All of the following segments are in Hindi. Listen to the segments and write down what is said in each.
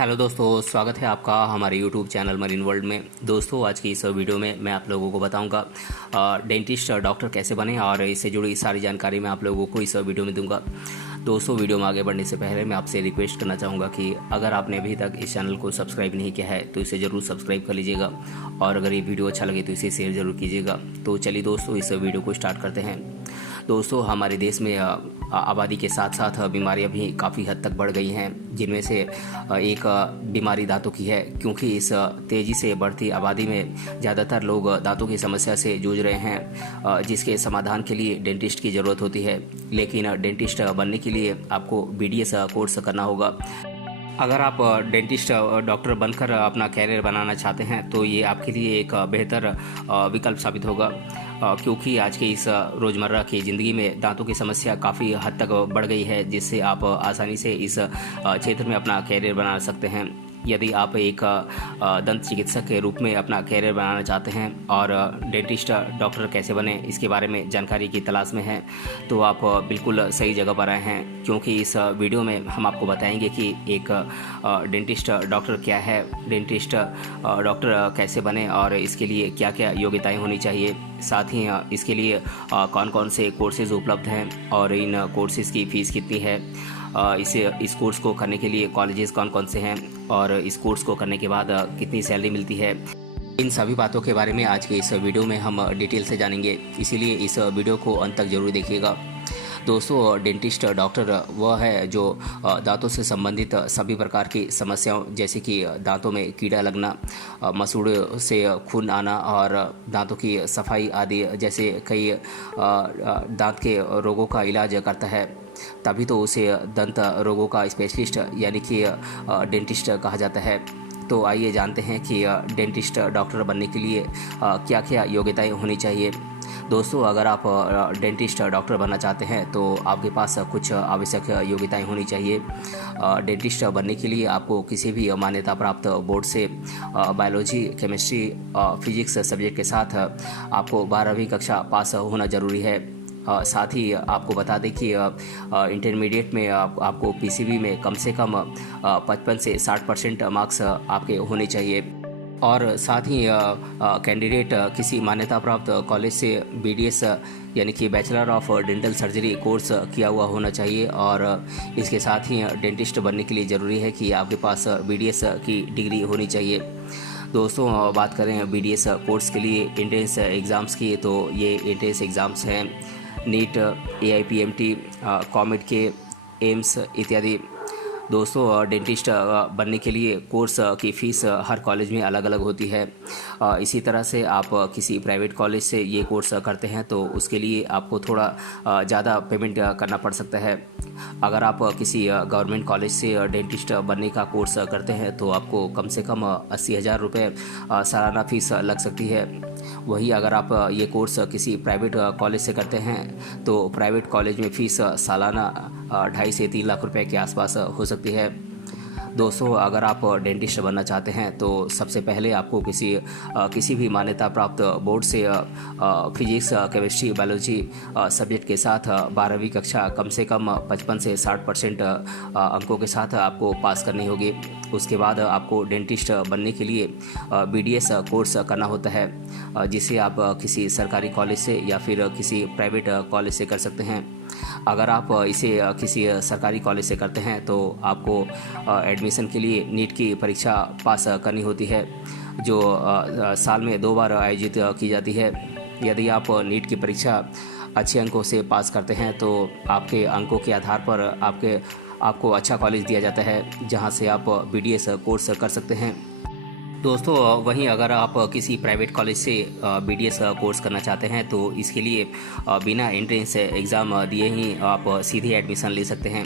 हेलो दोस्तों, स्वागत है आपका हमारे यूट्यूब चैनल मरीन वर्ल्ड में। दोस्तों, आज की इस वीडियो में मैं आप लोगों को बताऊंगा डेंटिस्ट डॉक्टर कैसे बने और इससे जुड़ी सारी जानकारी मैं आप लोगों को इस वीडियो में दूंगा। दोस्तों, वीडियो में आगे बढ़ने से पहले मैं आपसे रिक्वेस्ट करना चाहूँगा कि अगर आपने अभी तक इस चैनल को सब्सक्राइब नहीं किया है तो इसे ज़रूर सब्सक्राइब कर लीजिएगा और अगर ये वीडियो अच्छा लगे तो इसे शेयर ज़रूर कीजिएगा। तो चलिए दोस्तों, इस वीडियो को स्टार्ट करते हैं। दोस्तों, हमारे देश में आबादी के साथ साथ बीमारियां भी काफ़ी हद तक बढ़ गई हैं, जिनमें से एक बीमारी दांतों की है। क्योंकि इस तेज़ी से बढ़ती आबादी में ज़्यादातर लोग दांतों की समस्या से जूझ रहे हैं, जिसके समाधान के लिए डेंटिस्ट की ज़रूरत होती है। लेकिन डेंटिस्ट बनने के लिए आपको BDS कोर्स करना होगा। अगर आप डेंटिस्ट डॉक्टर बनकर अपना कैरियर बनाना चाहते हैं तो ये आपके लिए एक बेहतर विकल्प साबित होगा, क्योंकि आज के इस रोज़मर्रा की ज़िंदगी में दांतों की समस्या काफ़ी हद तक बढ़ गई है, जिससे आप आसानी से इस क्षेत्र में अपना कैरियर बना सकते हैं। यदि आप एक दंत चिकित्सक के रूप में अपना कैरियर बनाना चाहते हैं और डेंटिस्ट डॉक्टर कैसे बने इसके बारे में जानकारी की तलाश में हैं, तो आप बिल्कुल सही जगह पर आए हैं। क्योंकि इस वीडियो में हम आपको बताएंगे कि एक डेंटिस्ट डॉक्टर क्या है, डेंटिस्ट डॉक्टर कैसे बने और इसके लिए क्या क्या योग्यताएं होनी चाहिए, साथ ही इसके लिए कौन कौन से कोर्सेज़ उपलब्ध हैं और इन कोर्सेज़ की फ़ीस कितनी है, इस कोर्स को करने के लिए कॉलेजेस कौन कौन से हैं और इस कोर्स को करने के बाद कितनी सैलरी मिलती है। इन सभी बातों के बारे में आज के इस वीडियो में हम डिटेल से जानेंगे, इसीलिए इस वीडियो को अंत तक जरूर देखिएगा। दोस्तों, डेंटिस्ट डॉक्टर वह है जो दांतों से संबंधित सभी प्रकार की समस्याओं जैसे कि दांतों में कीड़ा लगना, मसूड़ों से खून आना और दांतों की सफाई आदि जैसे कई दांत के रोगों का इलाज करता है। तभी तो उसे दंत रोगों का स्पेशलिस्ट यानी कि डेंटिस्ट कहा जाता है। तो आइए जानते हैं कि डेंटिस्ट डॉक्टर बनने के लिए क्या क्या योग्यताएं होनी चाहिए। दोस्तों, अगर आप डेंटिस्ट डॉक्टर बनना चाहते हैं तो आपके पास कुछ आवश्यक योग्यताएं होनी चाहिए। डेंटिस्ट बनने के लिए आपको किसी भी मान्यता प्राप्त बोर्ड से बायोलॉजी, केमिस्ट्री, फिजिक्स सब्जेक्ट के साथ आपको 12वीं कक्षा पास होना ज़रूरी है। साथ ही आपको बता दें कि इंटरमीडिएट में आपको PCB में कम से कम 55 से 60% मार्क्स आपके होने चाहिए। और साथ ही कैंडिडेट किसी मान्यता प्राप्त कॉलेज से BDS यानी कि bachelor of dental surgery course किया हुआ होना चाहिए। और इसके साथ ही डेंटिस्ट बनने के लिए ज़रूरी है कि आपके पास BDS की डिग्री होनी चाहिए। दोस्तों, बात करें BDS कोर्स के लिए एंट्रेंस एग्ज़ाम्स की, तो ये एंट्रेंस एग्ज़ाम्स हैं नीट, AIPMT, कॉमेट के, एम्स इत्यादि। दोस्तों, डेंटिस्ट बनने के लिए कोर्स की फ़ीस हर कॉलेज में अलग अलग होती है। इसी तरह से आप किसी प्राइवेट कॉलेज से ये कोर्स करते हैं तो उसके लिए आपको थोड़ा ज़्यादा पेमेंट करना पड़ सकता है। अगर आप किसी गवर्नमेंट कॉलेज से डेंटिस्ट बनने का कोर्स करते हैं तो आपको कम से कम 80,000 रुपये सालाना फ़ीस लग सकती है। वहीं अगर आप ये कोर्स किसी प्राइवेट कॉलेज से करते हैं तो प्राइवेट कॉलेज में फ़ीस सालाना 2.5 से 3 लाख रुपए के आसपास हो सकती है। दोस्तों, अगर आप डेंटिस्ट बनना चाहते हैं तो सबसे पहले आपको किसी भी मान्यता प्राप्त बोर्ड से फिजिक्स, केमिस्ट्री, बायोलॉजी सब्जेक्ट के साथ 12वीं कक्षा कम से कम 55 से 60% अंकों के साथ आपको पास करनी होगी। उसके बाद आपको डेंटिस्ट बनने के लिए BDS कोर्स करना होता है, जिसे आप किसी सरकारी कॉलेज से या फिर किसी प्राइवेट कॉलेज से कर सकते हैं। अगर आप इसे किसी सरकारी कॉलेज से करते हैं तो आपको एडमिशन के लिए नीट की परीक्षा पास करनी होती है, जो साल में 2 बार आयोजित की जाती है। यदि आप नीट की परीक्षा अच्छे अंकों से पास करते हैं तो आपके अंकों के आधार पर आपको अच्छा कॉलेज दिया जाता है, जहां से आप BDS कोर्स कर सकते हैं। दोस्तों, वहीं अगर आप किसी प्राइवेट कॉलेज से BDS कोर्स करना चाहते हैं तो इसके लिए बिना एंट्रेंस एग्ज़ाम दिए ही आप सीधे एडमिशन ले सकते हैं।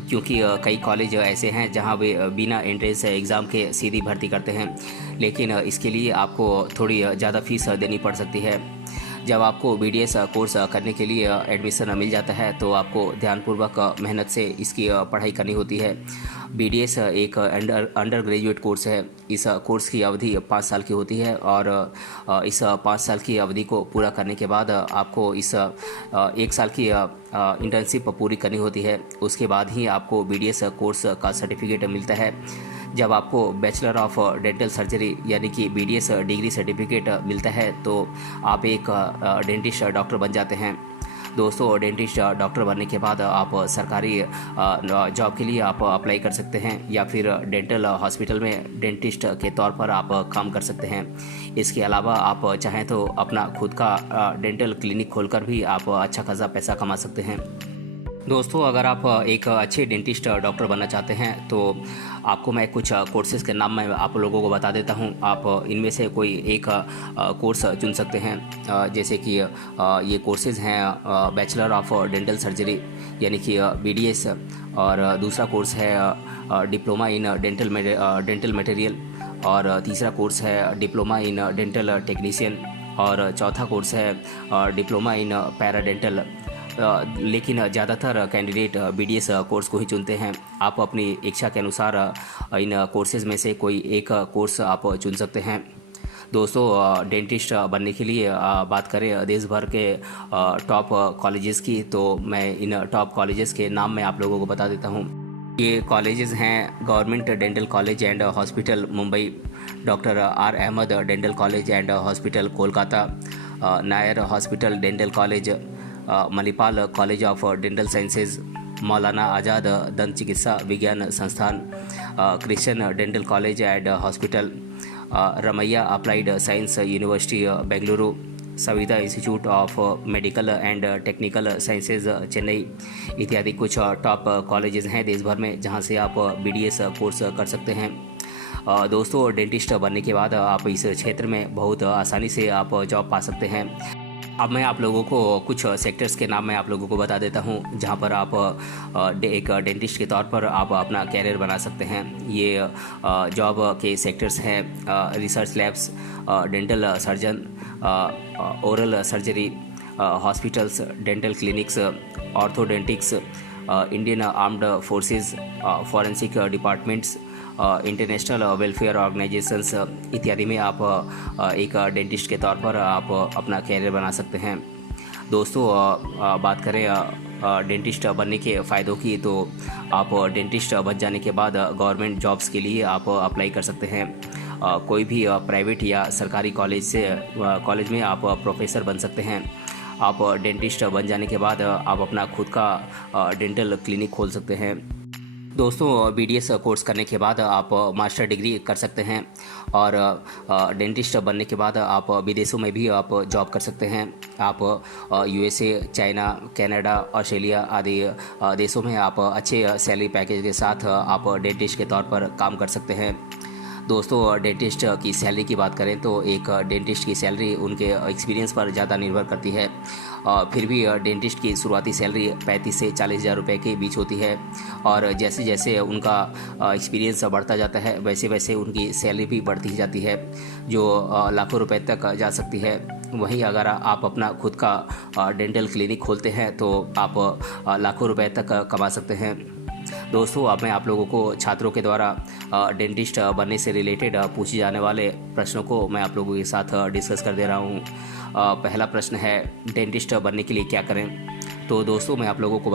क्योंकि कई कॉलेज ऐसे हैं जहां वे बिना एंट्रेंस एग्ज़ाम के सीधी भर्ती करते हैं, लेकिन इसके लिए आपको थोड़ी ज़्यादा फीस देनी पड़ सकती है। जब आपको BDS कोर्स करने के लिए एडमिशन मिल जाता है तो आपको ध्यानपूर्वक मेहनत से इसकी पढ़ाई करनी होती है। BDS एक अंडर ग्रेजुएट कोर्स है। इस कोर्स की अवधि 5 साल की होती है और इस 5 साल की अवधि को पूरा करने के बाद आपको इस 1 साल की इंटर्नशिप पूरी करनी होती है। उसके बाद ही आपको BDS कोर्स का सर्टिफिकेट मिलता है। जब आपको बैचलर ऑफ डेंटल सर्जरी यानी कि BDS डिग्री सर्टिफिकेट मिलता है तो आप एक डेंटिस्ट डॉक्टर बन जाते हैं। दोस्तों, डेंटिस्ट डॉक्टर बनने के बाद आप सरकारी जॉब के लिए आप अप्लाई कर सकते हैं या फिर डेंटल हॉस्पिटल में डेंटिस्ट के तौर पर आप काम कर सकते हैं। इसके अलावा आप चाहें तो अपना खुद का डेंटल क्लिनिक खोलकर भी आप अच्छा खासा पैसा कमा सकते हैं। दोस्तों, अगर आप एक अच्छे डेंटिस्ट डॉक्टर बनना चाहते हैं तो आपको मैं कुछ कोर्सेज़ के नाम मैं आप लोगों को बता देता हूं। आप इनमें से कोई एक कोर्स चुन सकते हैं। जैसे कि ये कोर्सेज़ हैं बैचलर ऑफ डेंटल सर्जरी यानी कि BDS, और दूसरा कोर्स है डिप्लोमा इन डेंटल मटेरियल, और तीसरा कोर्स है डिप्लोमा इन डेंटल टेक्नीशियन, और चौथा कोर्स है डिप्लोमा इन पैराडेंटल। लेकिन ज़्यादातर कैंडिडेट BDS कोर्स को ही चुनते हैं। आप अपनी इच्छा के अनुसार इन कोर्सेज़ में से कोई एक कोर्स आप चुन सकते हैं। दोस्तों, डेंटिस्ट बनने के लिए बात करें देश भर के टॉप कॉलेजेस की, तो मैं इन टॉप कॉलेजेस के नाम मैं आप लोगों को बता देता हूँ। ये कॉलेजेस हैं government dental college and hospital Mumbai, doctor R Ahmad dental college and hospital Kolkata, Nair hospital dental college, Manipal college of dental sciences, Maulana Azad दंत चिकित्सा विज्ञान संस्थान, Christian dental college and hospital, Ramaiah applied science university Bengaluru, Saveetha institute of medical and technical sciences Chennai इत्यादि कुछ टॉप कॉलेजेस हैं देश भर में जहां से आप BDS कोर्स कर सकते हैं। दोस्तों, डेंटिस्ट बनने के बाद आप इस क्षेत्र में बहुत आसानी से आप जॉब पा सकते हैं। अब मैं आप लोगों को कुछ सेक्टर्स के नाम मैं आप लोगों को बता देता हूं जहां पर आप एक डेंटिस्ट के तौर पर आप अपना कैरियर बना सकते हैं। ये जॉब के सेक्टर्स हैं research labs, dental surgeon, oral surgery, hospitals, dental clinics, orthodontics, Indian armed forces, forensic departments, international welfare organisations इत्यादि में आप एक डेंटिस्ट के तौर पर आप अपना कैरियर बना सकते हैं। दोस्तों, बात करें डेंटिस्ट बनने के फ़ायदों की, तो आप डेंटिस्ट बन जाने के बाद गवर्नमेंट जॉब्स के लिए आप अप्लाई कर सकते हैं। कोई भी प्राइवेट या सरकारी कॉलेज में आप प्रोफेसर बन सकते हैं। आप डेंटिस्ट बन जाने के बाद आप अपना खुद का डेंटल क्लिनिक खोल सकते हैं। दोस्तों, BDS कोर्स करने के बाद आप मास्टर डिग्री कर सकते हैं और डेंटिस्ट बनने के बाद आप विदेशों में भी आप जॉब कर सकते हैं। आप USA, चाइना, कनाडा, ऑस्ट्रेलिया आदि देशों में आप अच्छे सैलरी पैकेज के साथ आप डेंटिस्ट के तौर पर काम कर सकते हैं। दोस्तों, डेंटिस्ट की सैलरी की बात करें तो एक डेंटिस्ट की सैलरी उनके एक्सपीरियंस पर ज़्यादा निर्भर करती है। फिर भी डेंटिस्ट की शुरुआती सैलरी 35 से 40 हज़ार रुपये के बीच होती है, और जैसे जैसे उनका एक्सपीरियंस बढ़ता जाता है वैसे वैसे उनकी सैलरी भी बढ़ती जाती है, जो लाखों रुपए तक जा सकती है। वहीं अगर आप अपना खुद का डेंटल क्लिनिक खोलते हैं तो आप लाखों रुपए तक कमा सकते हैं। दोस्तों, अब मैं आप लोगों को छात्रों के द्वारा डेंटिस्ट बनने से रिलेटेड पूछे जाने वाले प्रश्नों को मैं आप लोगों के साथ डिस्कस कर दे रहा हूँ। पहला प्रश्न है, डेंटिस्ट बनने के लिए क्या करें? तो दोस्तों, मैं आप लोगों को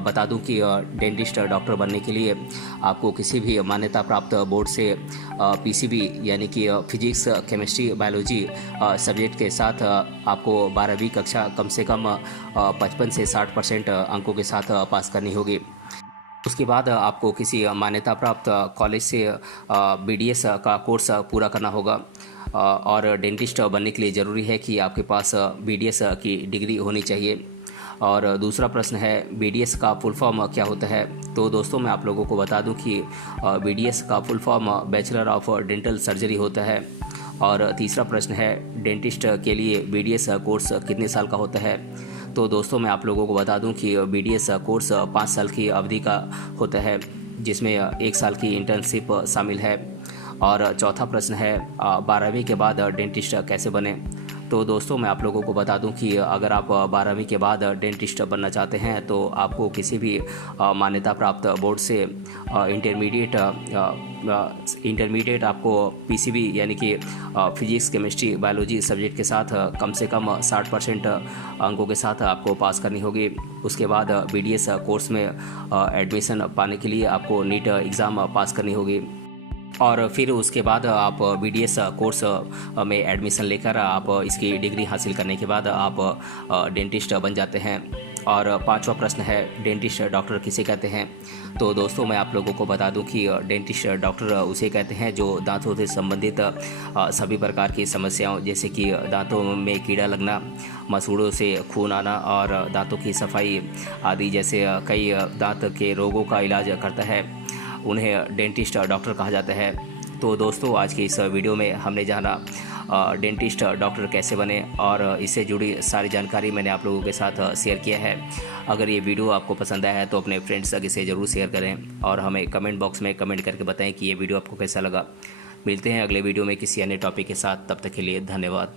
बता दूं कि डेंटिस्ट डॉक्टर बनने के लिए आपको किसी भी मान्यता प्राप्त बोर्ड से PCB यानी कि फिजिक्स, केमिस्ट्री, बायोलॉजी सब्जेक्ट के साथ आपको 12वीं कक्षा कम से कम 55 से 60% अंकों के साथ पास करनी होगी। उसके बाद आपको किसी मान्यता प्राप्त कॉलेज से BDS का कोर्स पूरा करना होगा, और डेंटिस्ट बनने के लिए ज़रूरी है कि आपके पास BDS की डिग्री होनी चाहिए। और दूसरा प्रश्न है, BDS का फुल फॉर्म क्या होता है? तो दोस्तों, मैं आप लोगों को बता दूं कि BDS का full form bachelor of dental surgery होता है। और तीसरा प्रश्न है, डेंटिस्ट के लिए BDS कोर्स कितने साल का होता है? तो दोस्तों, मैं आप लोगों को बता दूं कि BDS कोर्स 5 साल की अवधि का होता है, जिसमें 1 साल की इंटर्नशिप शामिल है। और चौथा प्रश्न है, 12वीं के बाद डेंटिस्ट कैसे बने? तो दोस्तों, मैं आप लोगों को बता दूं कि अगर आप 12वीं के बाद डेंटिस्ट बनना चाहते हैं तो आपको किसी भी मान्यता प्राप्त बोर्ड से इंटरमीडिएट आपको PCB यानी कि फिजिक्स, केमिस्ट्री, बायोलॉजी सब्जेक्ट के साथ कम से कम 60% अंकों के साथ आपको पास करनी होगी। उसके बाद BDS कोर्स में एडमिशन पाने के लिए आपको नीट एग्ज़ाम पास करनी होगी। और फिर उसके बाद आप BDS कोर्स में एडमिशन लेकर आप इसकी डिग्री हासिल करने के बाद आप डेंटिस्ट बन जाते हैं। और पांचवा प्रश्न है, डेंटिस्ट डॉक्टर किसे कहते हैं? तो दोस्तों मैं आप लोगों को बता दूं कि डेंटिस्ट डॉक्टर उसे कहते हैं जो दांतों से संबंधित सभी प्रकार की समस्याओं जैसे कि दांतों में कीड़ा लगना, मसूड़ों से खून आना और दांतों की सफाई आदि जैसे कई दांत के रोगों का इलाज करता है, उन्हें डेंटिस्ट डॉक्टर कहा जाता है। तो दोस्तों आज की इस वीडियो में हमने जाना डेंटिस्ट डॉक्टर कैसे बने और इससे जुड़ी सारी जानकारी मैंने आप लोगों के साथ शेयर किया है। अगर ये वीडियो आपको पसंद आया है तो अपने फ्रेंड्स तक इसे ज़रूर शेयर करें और हमें कमेंट बॉक्स में कमेंट करके बताएं कि ये वीडियो आपको कैसा लगा। मिलते हैं अगले वीडियो में किसी अन्य टॉपिक के साथ, तब तक के लिए धन्यवाद।